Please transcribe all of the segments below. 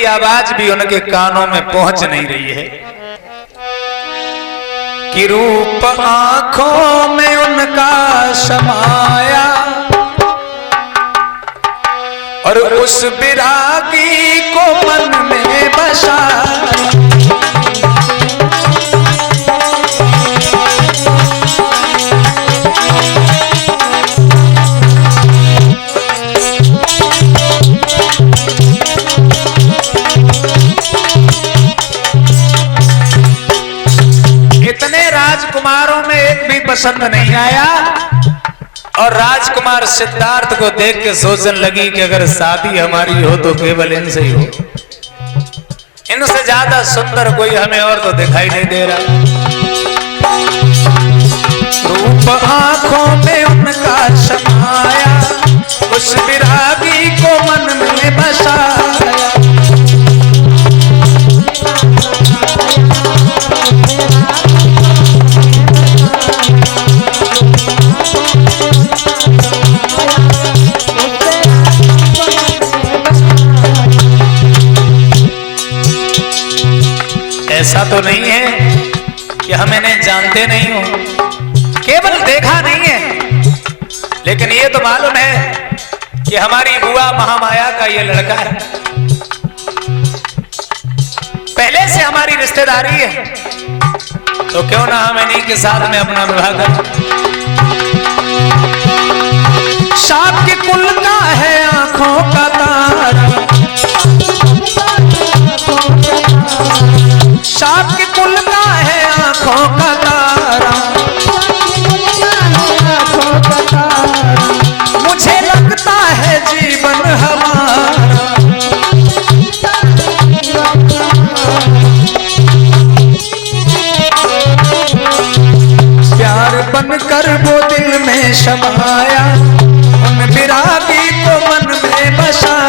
की आवाज भी उनके कानों में पहुंच नहीं रही है कि रूप आंखों में उनका समाया और उस विरागी को मन में बसाया। राजकुमारों में एक भी पसंद नहीं आया और राजकुमार सिद्धार्थ को देख के सोचने लगी कि अगर शादी हमारी हो तो केवल इनसे ही हो, इनसे ज्यादा सुंदर कोई हमें और तो दिखाई नहीं दे रहा। रूप आंखों में उनका समाया उस विरागी को मन में बसाया। ऐसा तो नहीं है कि हम इन्हें जानते नहीं हो, केवल देखा नहीं है, लेकिन ये तो मालूम है कि हमारी बुआ महामाया का ये लड़का है, पहले से हमारी रिश्तेदारी है, तो क्यों ना हम इन्हीं के साथ में अपना विवाह करें। सांप के कुल का है आंखों का तारा, सांप के कुल का है आंखों का तारा, मुझे लगता है जीवन हमारा। प्यार बनकर वो दिल में समाया उन विरागी को मन में बसाया।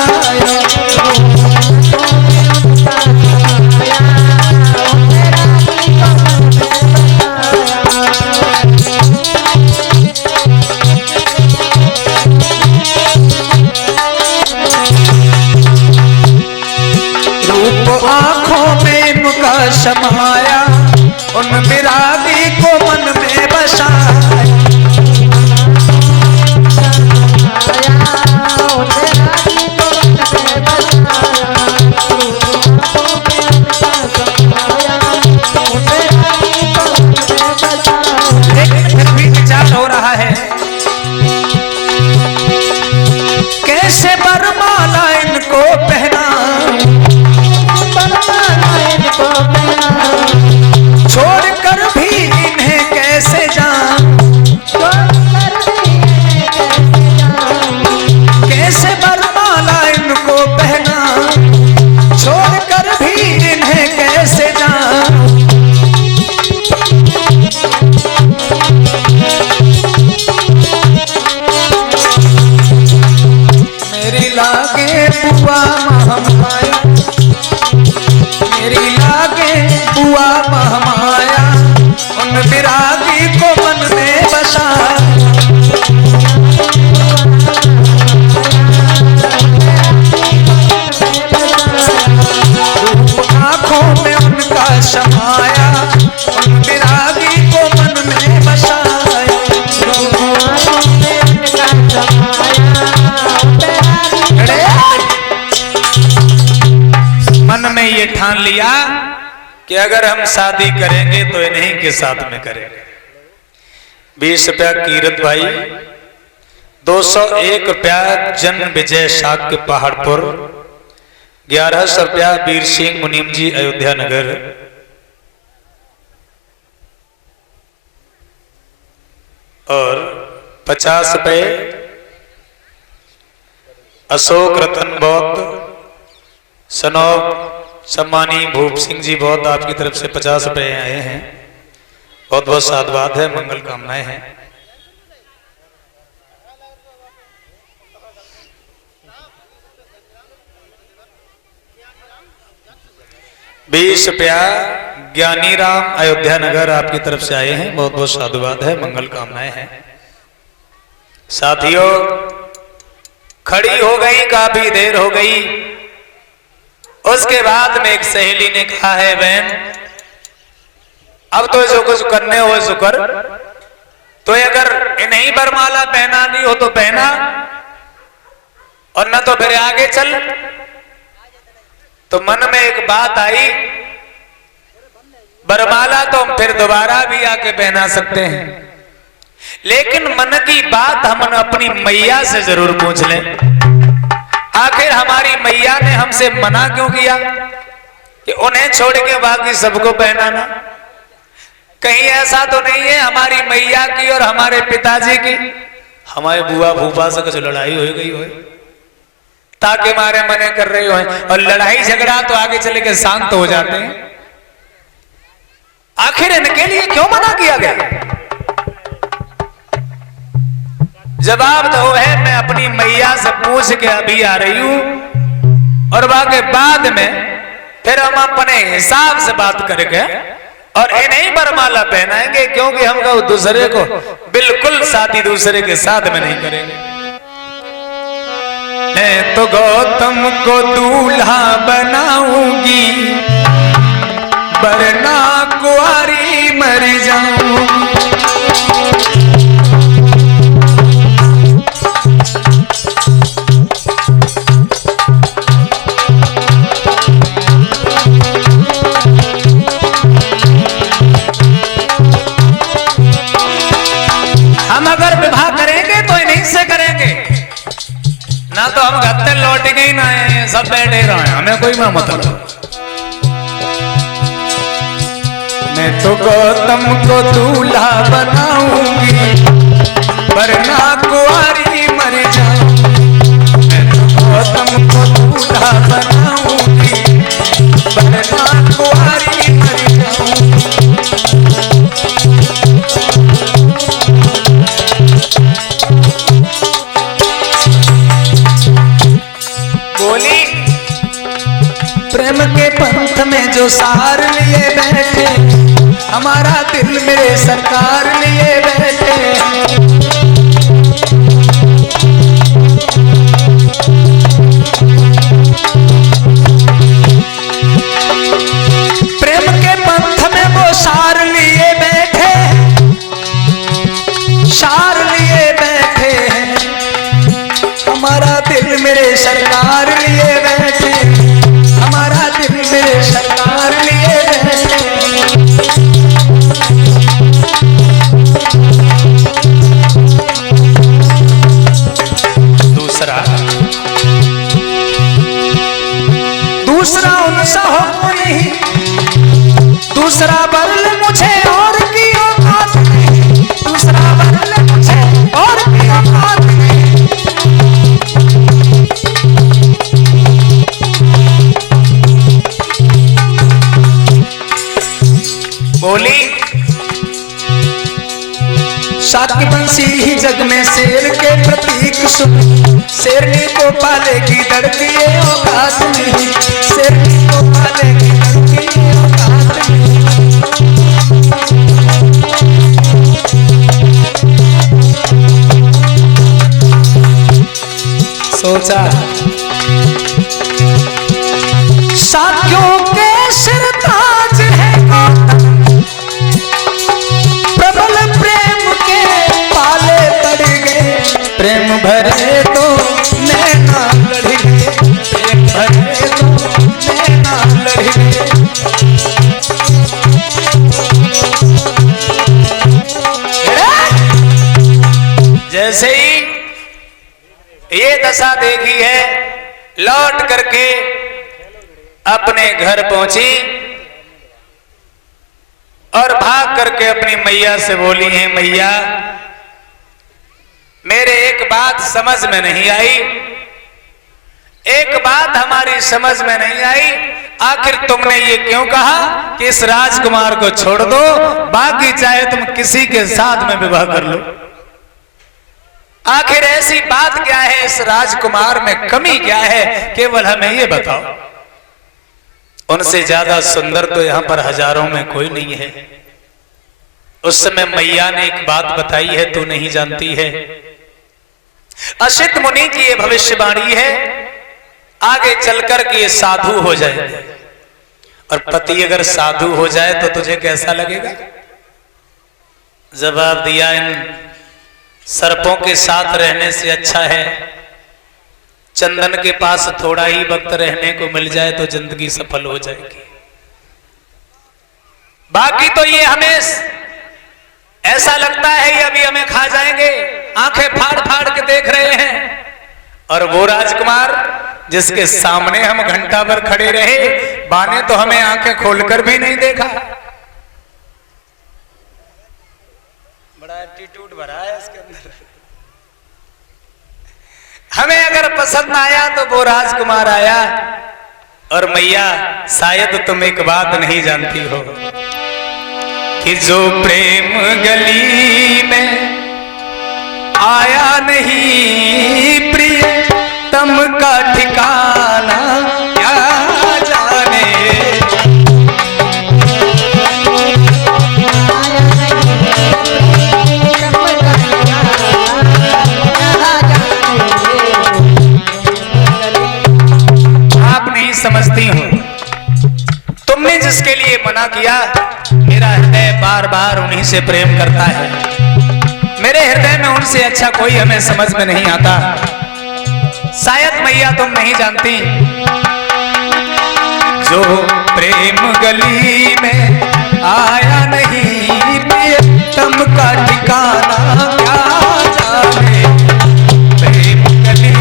समाया उन विरागी को मन में बसाया। लेकिन फिर भी विचार हो रहा है कैसे बरमाला इनको पहना, छोड़कर भी इन्हें कैसे जाऊं, कैसे बरमाला इनको पहना, छोड़कर भी इन्हें कैसे जाऊं। मेरी लागे बुआ महामाया, मेरी लागे बुआ महामाया उन विरागी को मन में बसाया। रूप आंखों में उनका समाया उन विरागी को मन में बसाया। मन में ये ठान लिया कि अगर हम शादी करेंगे तो इन्हीं के साथ में करेंगे। 20 रुपया कीरत भाई, 201 रुपया जन विजय शाक्य पहाड़पुर, 1100 रुपया वीर सिंह मुनीम जी अयोध्या नगर, और 50 रुपये अशोक रतन बौद्ध सनौब सम्मानी भूप सिंह जी बौद्ध, आपकी तरफ से 50 रुपये आए हैं। बहुत बहुत साधुवाद है, मंगल कामनाएं हैं। बीस रुपया ज्ञानी राम अयोध्या नगर, आपकी तरफ से आए हैं। बहुत बहुत साधुवाद है, मंगल कामनाएं हैं। साथियों, खड़ी हो गई, काफी देर हो गई, उसके बाद में एक सहेली ने कहा है बहन अब तो जो कुछ करने हो सो कर, तो अगर इन्हीं बरमाला पहनानी हो तो पहना और न तो फिर आगे चल। तो मन में एक बात आई, बरमाला तो हम फिर दोबारा भी आके पहना सकते हैं, लेकिन मन की बात हम अपनी मैया से जरूर पूछ लें। आखिर हमारी मैया ने हमसे मना क्यों किया कि उन्हें छोड़ के बाकी सबको पहनाना? कहीं ऐसा तो नहीं है हमारी मैया की और हमारे पिताजी की, हमारे बुआ भूपा से कुछ लड़ाई हो गई हो ताकि मारे मने कर रहे हो, और लड़ाई झगड़ा तो आगे चले के शांत हो जाते हैं। आखिर इनके लिए क्यों मना किया गया? जवाब तो है मैं अपनी मैया से पूछ के अभी आ रही हूं, और बाकी बाद में फिर हम अपने हिसाब से बात करके और इन्हीं बरमाला पहनाएंगे, क्योंकि हम को दूसरे को बिल्कुल शादी दूसरे के साथ में नहीं करेंगे। मैं तो गौतम को दूल्हा बनाऊंगी, वरना कुंवारी मर जाऊंगी। ना तो हम घर तक लौट के ही ना आए, सब बैठे रहे, हमें कोई मतलब। मैं तो गौतम को दूल्हा बनाऊंगी, वरना कुंवारी मर जाऊंगी। मैं तो गौतम को दूल्हा बनाऊंगी, वरना कुंवारी मर जाऊंगी। प्रेम के पंथ में जो सार लिए बैठे, हमारा दिल मेरे सरकार लिए बैठे। प्रेम के पंथ में वो सार लिए बैठे, सार लिए बैठे, हमारा दिल मेरे सरकार लिए बैठे, हमारा दिल मेरे सरकार लिए बैठे। दूसरा उनसा हो नहीं, दूसरा बदल मुझे और की औकात नहीं, दूसरा बदल मुझे और की औकात नहीं। बोली साकी बंसी ही जग में शेर के प्रतीक सुन, शेरनी को पालेगी लड़की ये औकात नहीं, शेरनी को पालेगी लड़की ये औकात नहीं। सोचा साथियों के सिर ताज है गौतम, प्रबल प्रेम के पाले पड़ गए, प्रेम भरे तो नैना लड़ गए, प्रेम भरे तो नैना लड़ गए। जैसे ही ये दशा देखी है, लौट करके अपने घर पहुंची और भाग करके अपनी मैया से बोली है, मैया मेरे एक बात समझ में नहीं आई, एक बात हमारी समझ में नहीं आई, आखिर तुमने ये क्यों कहा कि इस राजकुमार को छोड़ दो, बाकी चाहे तुम किसी के साथ में विवाह कर लो। आखिर ऐसी बात क्या है, इस राजकुमार में कमी क्या है, केवल हमें ये बताओ। उनसे ज्यादा सुंदर तो यहां पर हजारों में कोई नहीं है। उस समय मैया ने एक बात बताई है, तू नहीं जानती है। असित मुनि की ये भविष्यवाणी है आगे चलकर के ये साधु हो जाए। और पति अगर साधु हो जाए तो तुझे कैसा लगेगा? जवाब दिया, इन सर्पों के साथ रहने से अच्छा है चंदन के पास थोड़ा ही वक्त रहने को मिल जाए तो जिंदगी सफल हो जाएगी। बाकी तो ये हमें ऐसा लगता है ये अभी हमें खा जाएंगे, आंखें फाड़ फाड़ के देख रहे हैं। और वो राजकुमार जिसके सामने हम घंटा भर खड़े रहे, बाने तो हमें आंखें खोलकर भी नहीं देखा। बड़ा एटीट्यूड भरा है इसके अंदर। हमें अगर पसंद आया तो वो राजकुमार आया। और मैया शायद तुम एक बात नहीं जानती हो कि जो प्रेम गली में आया नहीं प्रिय तम का ठिकाना क्या जाने। आप नहीं समझती हो, तुमने जिसके लिए मना किया, मेरा हृदय बार बार उन्हीं से प्रेम करता है। मेरे हृदय में उनसे अच्छा कोई हमें समझ में नहीं आता। शायद मैया तुम नहीं जानती, जो प्रेम गली में आया नहीं प्रियतम का ठिकाना क्या जाने। प्रेम गली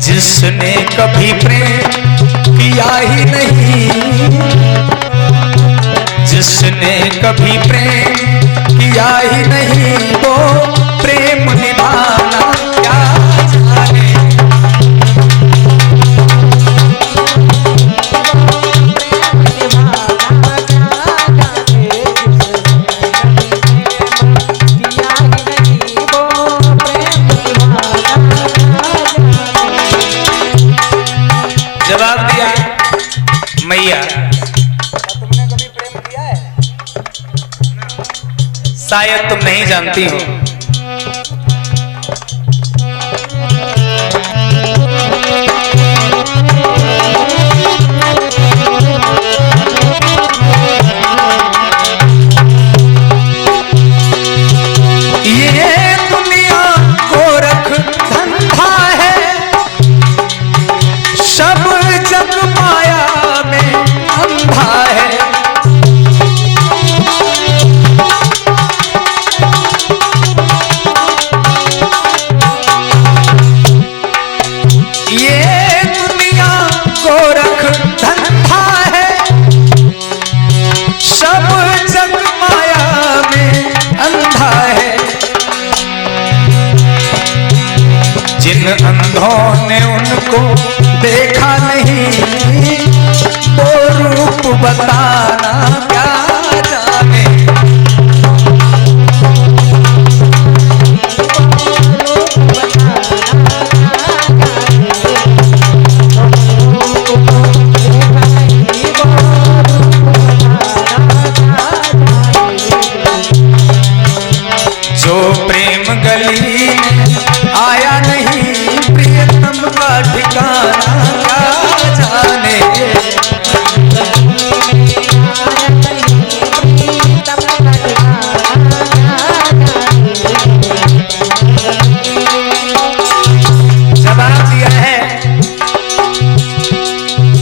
जिसने कभी प्रेम किया ही नहीं, जिसने कभी प्रेम किया ही नहीं वो प्रेम निभाना क्या जाने। जवाब दिया, मैया तुमने कभी प्रेम किया है? शायद तुम नहीं जानती हो। ये दुनिया गोरख धंधा है, सब जग माया में अंधा है। ये दुनिया गोरख धंधा है, सब जग माया में अंधा है। जिन अंधों ने उनको देखा नहीं वो रूप बताना क्या जाने। जो प्रेम गली में आया नहीं प्रियतम का ठिकाना क्या जाने। जवाब दिया है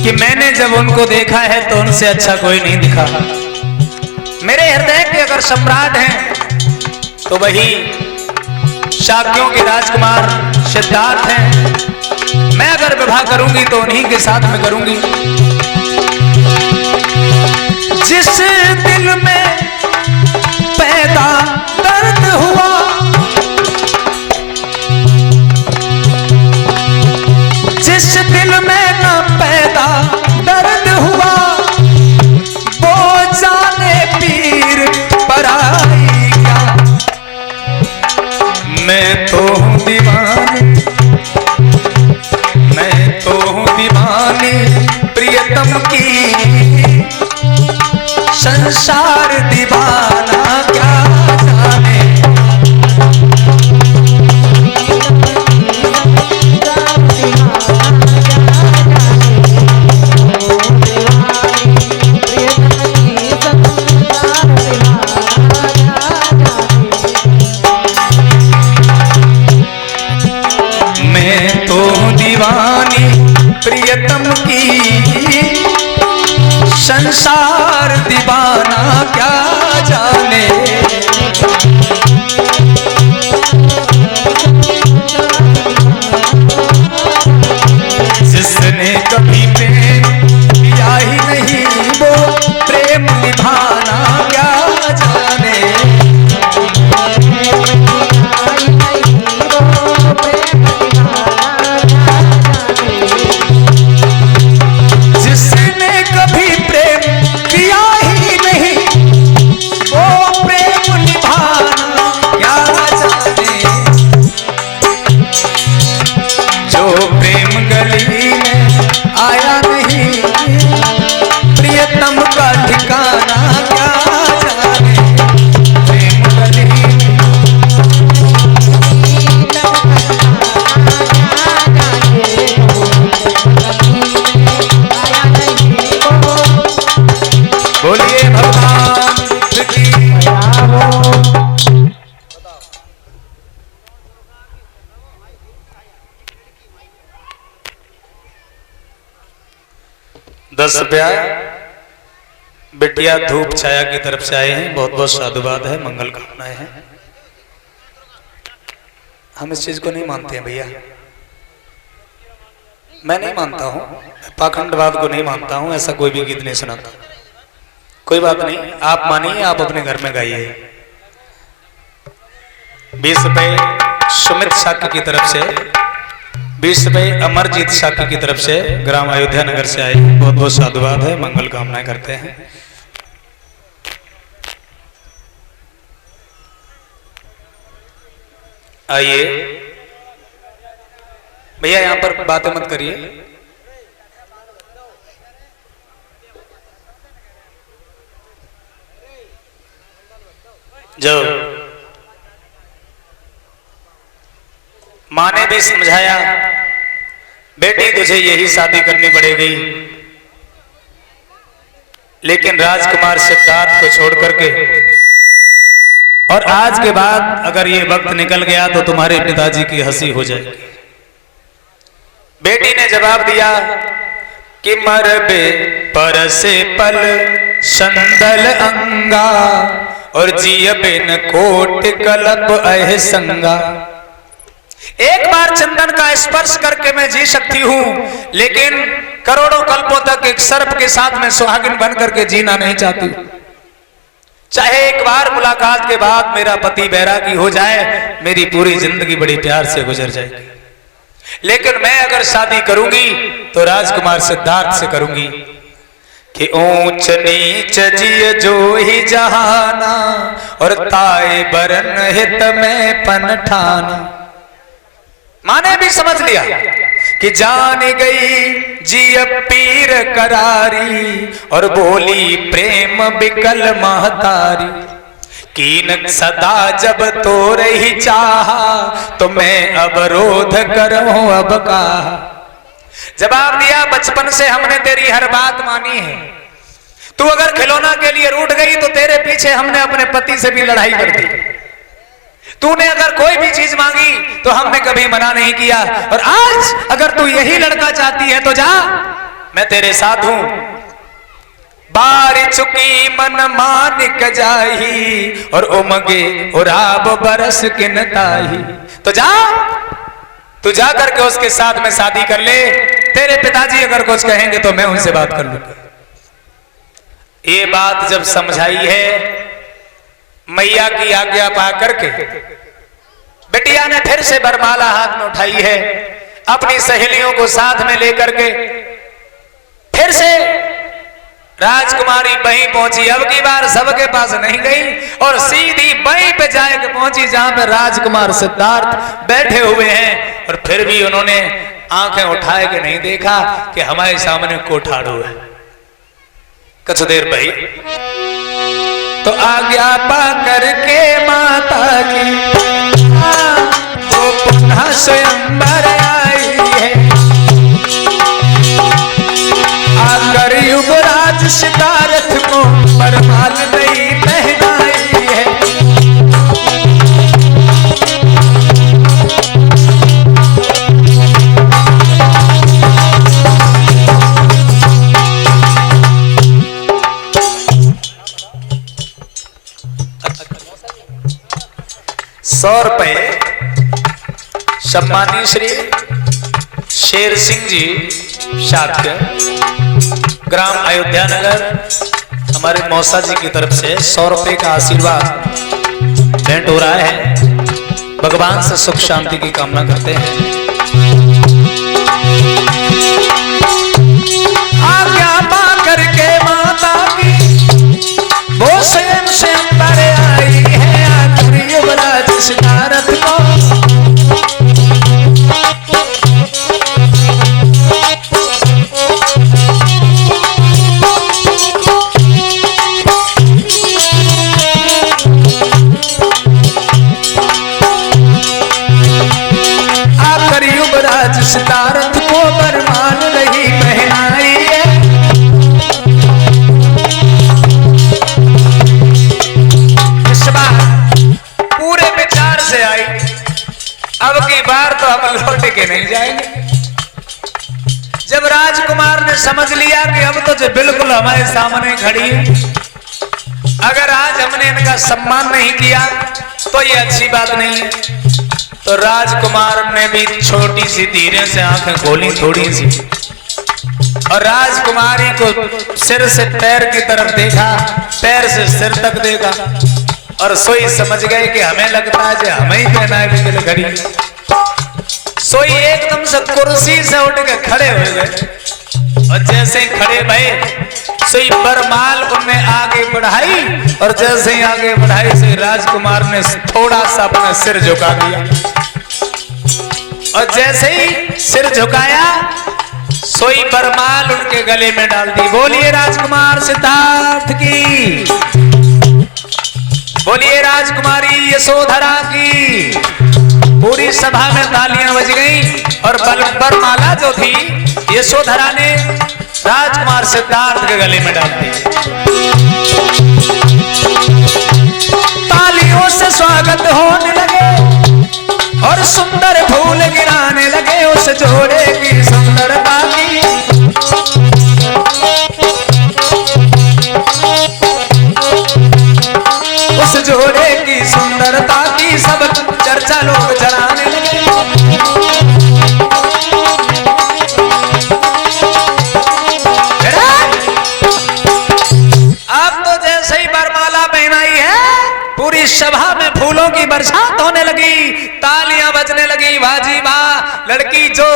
कि मैंने जब उनको देखा है तो उनसे अच्छा कोई नहीं दिखा। मेरे हृदय के अगर सम्राट हैं तो वही शाक्यों के राजकुमार सिद्धार्थ हैं। मैं अगर विवाह करूंगी तो उन्हीं के साथ में करूंगी। जिस दिल में पैदा दर्द हुआ, जिस दिल में न पैदा संसार दीवाना क्या जाने। मैं तो दीवानी प्रियतम की, संसार दीवाना क्या जाने। जिसने कभी प्रेम किया ही नहीं वो प्रेम निभाना क्या जाने। जिसने कभी प्रेम किया ही नहीं वो प्रेम निभाना क्या जाने। जो प्रेम गली में आया नहीं प्रियतम का ठिकाना क्या जाने। प्रेम गली में बोलिए भगवान की। 10 रुपया बिटिया धूप छाया की तरफ से आए हैं। बहुत बहुत साधुवाद है, मंगल कामनाएं हैं। हम इस चीज को नहीं मानते हैं भैया, मैं नहीं मानता हूं, पाखंडवाद को नहीं मानता हूं, ऐसा कोई भी गीत नहीं सुनाता। कोई बात नहीं, आप मानिए, आप अपने घर में गाइए। 20 रुपए सुमित शाक्य की तरफ से, 20 रुपए अमरजीत शाक्य की तरफ से ग्राम अयोध्या नगर से आए। बहुत बहुत साधुवाद है, मंगल कामनाएं करते हैं। आइए भैया, यहां पर बातें मत करिए। जो माँ ने भी समझाया, बेटी तुझे यही शादी करनी पड़ेगी, लेकिन राजकुमार सिद्धार्थ को छोड़ करके, और आज के बाद अगर ये वक्त निकल गया तो तुम्हारे पिताजी की हंसी हो जाएगी। बेटी ने जवाब दिया कि मरबे पर से पल संदल अंगा, और जियबे न कोट कलब अह संगा। एक बार चंदन का स्पर्श करके मैं जी सकती हूं, लेकिन करोड़ों कल्पों तक एक सर्प के साथ में सुहागिन बन करके जीना नहीं चाहती। चाहे एक बार मुलाकात के बाद मेरा पति बैरागी हो जाए, मेरी पूरी जिंदगी बड़ी प्यार से गुजर जाएगी, लेकिन मैं अगर शादी करूंगी तो राजकुमार सिद्धार्थ से करूंगी। कि ऊंच नीच जिय जो ही जहाना, और ताए बरन हित में पन ठाना। मां ने भी समझ लिया कि जान गई जिय पीर करारी, और बोली प्रेम बिकल महतारी। कीन सदा जब तो रही चाहा, तो मैं अवरोध करूं अब का। जवाब दिया, बचपन से हमने तेरी हर बात मानी है। तू अगर खिलौना के लिए रूठ गई तो तेरे पीछे हमने अपने पति से भी लड़ाई कर दी। तूने अगर कोई भी चीज मांगी तो हमने कभी मना नहीं किया, और आज अगर तू यही लड़का चाहती है तो जा, मैं तेरे साथ हूं। बार चुकी मन मानिक जाही, और उमगे उराब बरस किन ताही। तो जा, तू जा करके उसके साथ में शादी कर ले। तेरे पिताजी अगर कुछ कहेंगे तो मैं उनसे बात कर लूंगा। ये बात जब समझाई है मैया की आज्ञा पा करके, बिटिया ने फिर से बरमाला हाथ में उठाई है, अपनी सहेलियों को साथ में लेकर के फिर से राजकुमारी वहीं पहुंची। अब की बार सबके पास नहीं गई और सीधी वहीं पे जाके पहुंची जहां पे राजकुमार सिद्धार्थ बैठे हुए हैं, और फिर भी उन्होंने आंखें उठाए के नहीं देखा कि हमारे सामने कोठाड़ू है। कुछ देर भाई तो आज्ञा पा करके माता की वो पुनः स्वयंवर आई है। आकर युवराज सिद्धार्थ को वरमाल नहीं पहनाई है। ₹100 सम्मानीय श्री शेर सिंह जी शाक्य ग्राम अयोध्या नगर हमारे मौसा जी की तरफ से ₹100 का आशीर्वाद भेंट हो रहा है। भगवान से सुख शांति की कामना करते हैं। आज्ञा पा करके माता की वो स्वयं स्वयंवर आई है। आकर युवराज सिद्धार्थ को सिद्धार्थ को वरमाल नहीं पहनाई है। इस बार पूरे विचार से आई, अब की बार तो हम लौट के नहीं जाएंगे। जब राजकुमार ने समझ लिया कि अब तो जो बिल्कुल हमारे सामने खड़ी है, अगर आज हमने इनका सम्मान नहीं किया तो ये अच्छी बात नहीं है। तो राजकुमार ने भी छोटी सी धीरे से आंखें खोली थोड़ी सी, और राजकुमारी को सिर से पैर की तरफ देखा, पैर से सिर तक देखा, और सोई समझ गए कि हमें लगता है जो हमें ही कहना है बिल्कुल घड़ी। सोई एकदम से कुर्सी से उठ के खड़े हो गए, और जैसे ही खड़े भये सोई बरमाल उनने आगे बढ़ाई, और जैसे ही आगे बढ़ाई से राजकुमार ने थोड़ा सा अपना सिर झुका दिया, और जैसे ही सिर झुकाया सोई बरमाल उनके गले में डाल दी। बोलिए राजकुमार सिद्धार्थ की, बोलिए राजकुमारी यशोधरा की। पूरी सभा में तालियां बज गई, और बरमाला जो थी यशोधरा ने राजकुमार सिद्धार्थ के गले में डाल दी। तालियों से स्वागत होने लगे और सुंदर फूल गिराने लगे उस जोड़े की सुंदरता की। उस जोड़े की सुंदरता की सब चर्चा लोग चढ़ाने लगे। पूरी सभा में फूलों की बरसात होने लगी, तालियां बजने लगी, बाजी वाह। लड़की जो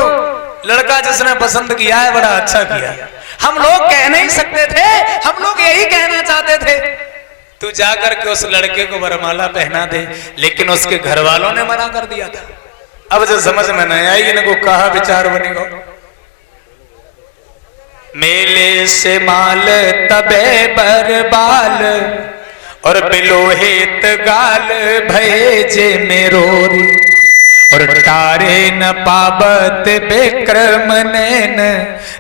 लड़का जिसने पसंद किया है बड़ा अच्छा किया। हम लोग कह नहीं सकते थे, हम लोग यही कहना चाहते थे तू जाकर के उस लड़के को वरमाला पहना दे, लेकिन उसके घर वालों ने मना कर दिया था। अब जो समझ में नहीं आई इनको कहा विचार बनेगा। मेले से माल तबे बरबाल और बिलोहित गाल भयजे मेरोरी, और टारे न पाबत विक्रम नैन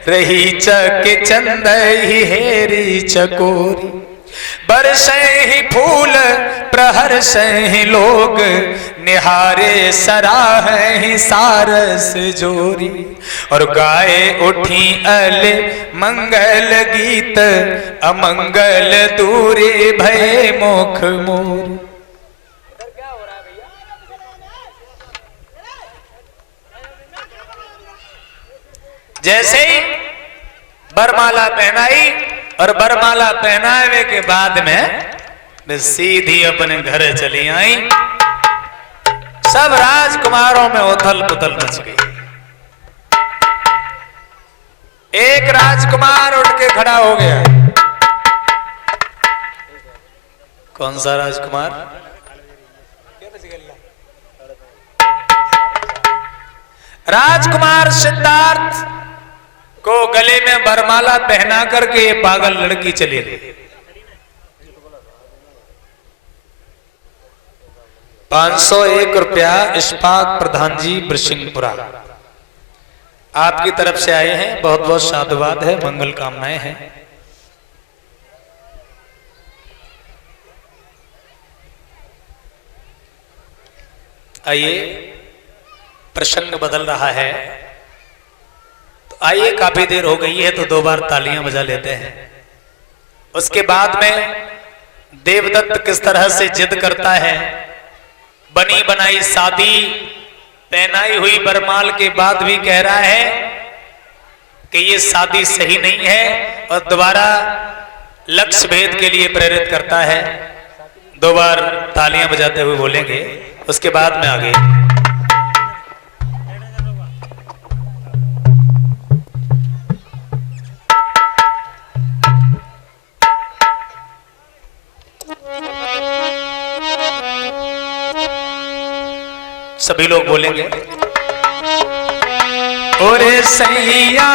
रही चक चंद ही हेरी चकोरी। बरसे ही फूल प्रहर्षे ही लोग निहारे सराहे ही सारस जोरी, और गाए उठी अल मंगल गीत अमंगल दूरी भय मुख मोर। जैसे ही बरमाला पहनाई, और बरमाला पहनावे के बाद में सीधी अपने घर चली आई। सब राजकुमारों में उथल पुथल मच गई। एक राजकुमार उठ के खड़ा हो गया। कौन सा राजकुमार? राजकुमार सिद्धार्थ को गले में बरमाला पहना करके ये पागल लड़की चली गई। 501 रुपया इस्पाक प्रधान जी बरसिंहपुरा आपकी तरफ से आए हैं। बहुत बहुत साधुवाद है, मंगल कामनाएं हैं। आइए, प्रसंग बदल रहा है तो आइए, काफी देर हो गई है तो 2 बार तालियां बजा लेते हैं। उसके बाद में देवदत्त किस तरह से जिद करता है, बनी बनाई शादी, पहनाई हुई बरमाल के बाद भी कह रहा है कि ये शादी सही नहीं है और दोबारा लक्ष्य भेद के लिए प्रेरित करता है। 2 बार तालियां बजाते हुए बोलेंगे, उसके बाद में आगे। सभी लोग बोलेंगे, ओरे सैया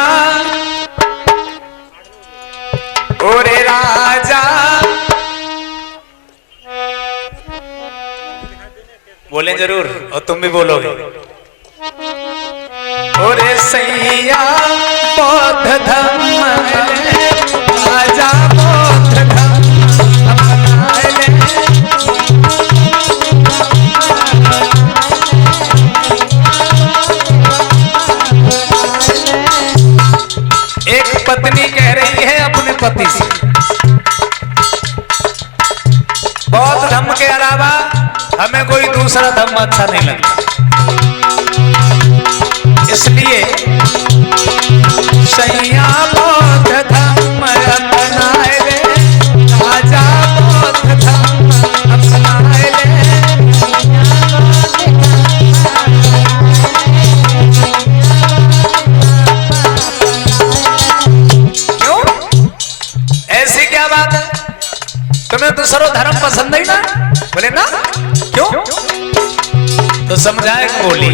ओरे राजा, बोलें जरूर और तुम भी बोलोगे। ओरे सैया बौद्ध धम्म राजा, बौद्ध धम्म अपनाए ले। एक पत्नी कह रही है अपने पति से, बौद्ध धर्म के अलावा हमें कोई दूसरा धर्म अच्छा नहीं लगता, इसलिए सैया बौद्ध धर्म अपनाए ले, राजा बौद्ध धर्म अपनाए ले। क्यों? ऐसी क्या बात है, तुम्हें दूसरा धर्म पसंद नहीं ना? बोले ना, क्यों? तो समझाए, बोली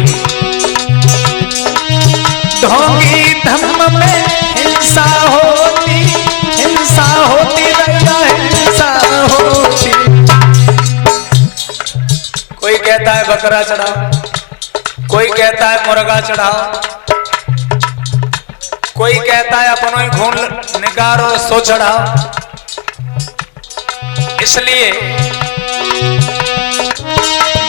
ढोंगी धम्म में हिंसा होती, हिंसा होती भैया, हिंसा होती। कोई कहता है बकरा चढ़ाओ, कोई कहता है मुर्गा चढ़ाओ, कोई कहता है अपनों ही खून निकारो सो चढ़ाओ। इसलिए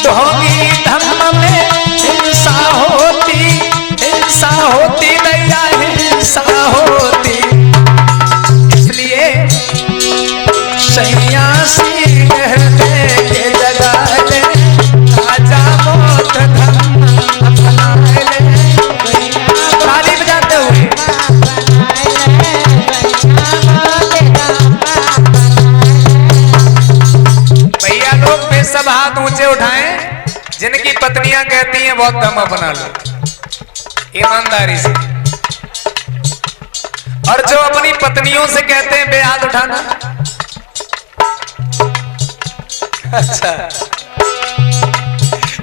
ढोंगी धम्म में हिंसा होती, हिंसा होती भैया, हिंसा होती। इसलिए सन्यासी हृदय के जगा ले, राजा बौद्ध धम्म अपनाए ले। ताली बजाते हुए भैया लोग भी सब हाथ ऊंचे उठाएं जिनकी पत्नियां कहती हैं बहुत धम्म अपना लो, ईमानदारी से। और जो अपनी पत्नियों से कहते हैं बे हाथ उठाना। अच्छा,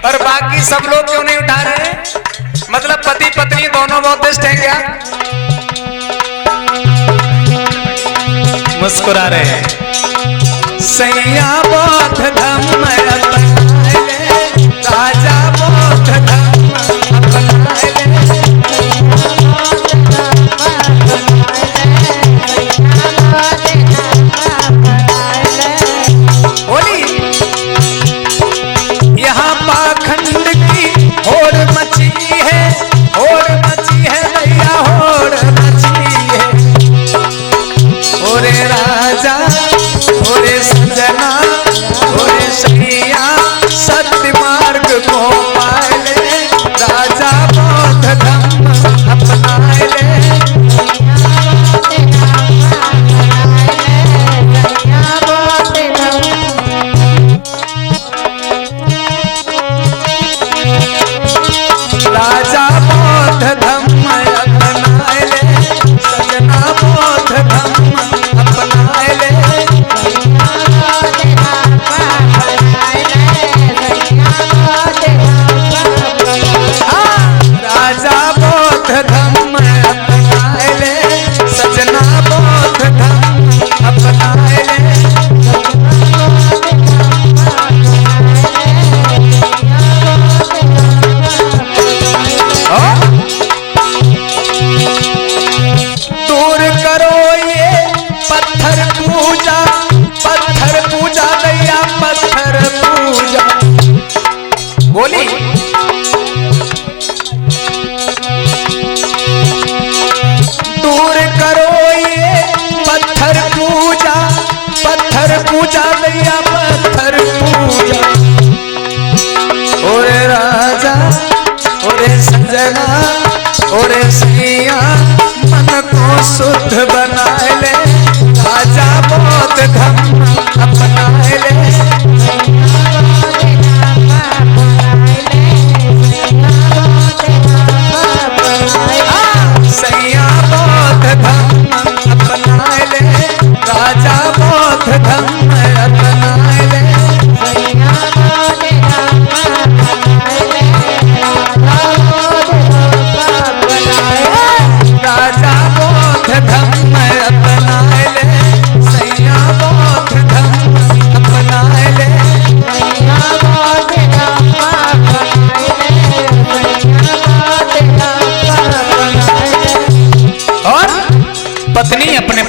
और बाकी सब लोग क्यों नहीं उठा रहे हैं? मतलब पति पत्नी दोनों बौद्धिस्ट हैं क्या? मुस्कुरा रहे हैं। सैया बौद्ध धम्म अपनाए ले, राजा बौद्ध धम्म अपनाए ले। बोली यहाँ पाखंड की होड़ मची है, होड़ मची है भैया, होड़ मची है। ओरे राजा ओरे सजना ओरे सैया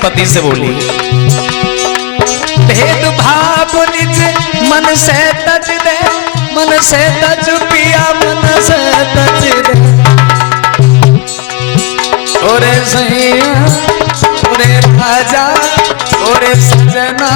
पति से बोली, भेद भाव निज मन से तज दे, मन से तज पिया मन से तज दे। ओरे सैया ओरे राजा ओरे सजना